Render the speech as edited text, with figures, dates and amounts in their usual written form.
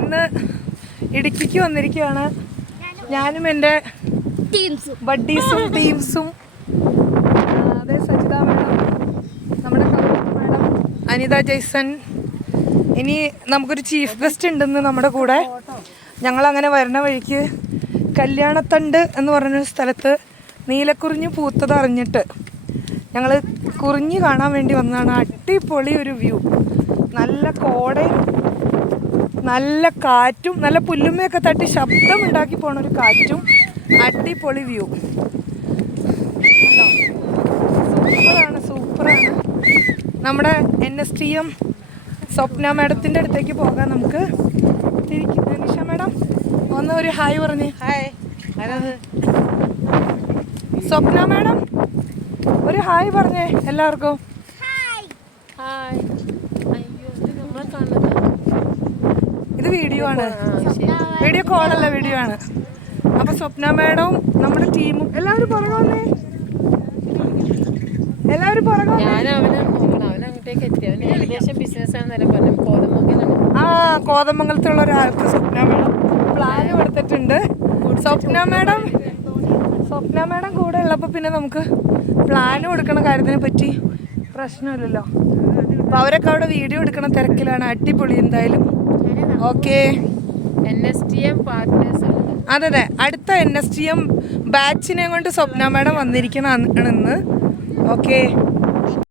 ഇന്ന് ഇടുക്കിക്ക് വന്നിരിക്കുകയാണ്. ഞാനും എൻ്റെ ബഡ്ഡീസും ടീംസും. അതെ, സജിത മാഡം, നമ്മുടെ മാഡം, അനിത ജയ്സൺ. ഇനി നമുക്കൊരു ചീഫ് ഗസ്റ്റ് ഉണ്ടെന്ന് നമ്മുടെ കൂടെ. ഞങ്ങളങ്ങനെ വരുന്ന വഴിക്ക് കല്യാണത്തണ്ട് എന്ന് പറഞ്ഞൊരു സ്ഥലത്ത് നീലക്കുറിഞ്ഞ് പൂത്തത് അറിഞ്ഞിട്ട് ഞങ്ങൾ കുറിഞ്ഞ് കാണാൻ വേണ്ടി വന്നതാണ്. അടിപൊളി ഒരു വ്യൂ, നല്ല കോടയും നല്ല കാറ്റും നല്ല പുല്ലുമ്മയൊക്കെ തട്ടി ശബ്ദമുണ്ടാക്കി പോണൊരു കാറ്റും അടിപൊളി വ്യൂ. സൂപ്പറാണ്. നമ്മുടെ NSTM സ്വപ്ന മാഡത്തിൻ്റെ അടുത്തേക്ക് പോകാം നമുക്ക്. നിഷ മാഡം ഒന്ന് ഒരു ഹായ് പറഞ്ഞേ. ഹായ്. സ്വപ്ന മാഡം ഒരു ഹായ് പറഞ്ഞേ എല്ലാവർക്കും. ഇത് വീഡിയോ ആണ്, വീഡിയോ കോളല്ല, വീഡിയോ ആണ്. അപ്പൊ സ്വപ്ന മാഡവും നമ്മുടെ ടീമും എല്ലാവരും പുറകെ എല്ലാവരും പുറകെ. കോതമംഗലത്തുള്ള ഒരാൾക്ക് സ്വപ്ന മാഡം പ്ലാൻ കൊടുത്തിട്ടുണ്ട്. സ്വപ്ന മാഡം കൂടെ ഉള്ളപ്പോൾ പിന്നെ നമുക്ക് പ്ലാൻ കൊടുക്കണ കാര്യത്തിനെ പറ്റി പ്രശ്നമില്ലല്ലോ. അപ്പോൾ അവരൊക്കെ അവിടെ വീഡിയോ എടുക്കണ തിരക്കിലാണ്. അടിപൊളി എന്തായാലും. Okay, NSTM partners. അതെ, അടുത്ത NSTM ബാച്ചിനെ കൊണ്ട് സ്വപ്ന മാഡം വന്നിരിക്കണമെന്ന്. ഓക്കെ.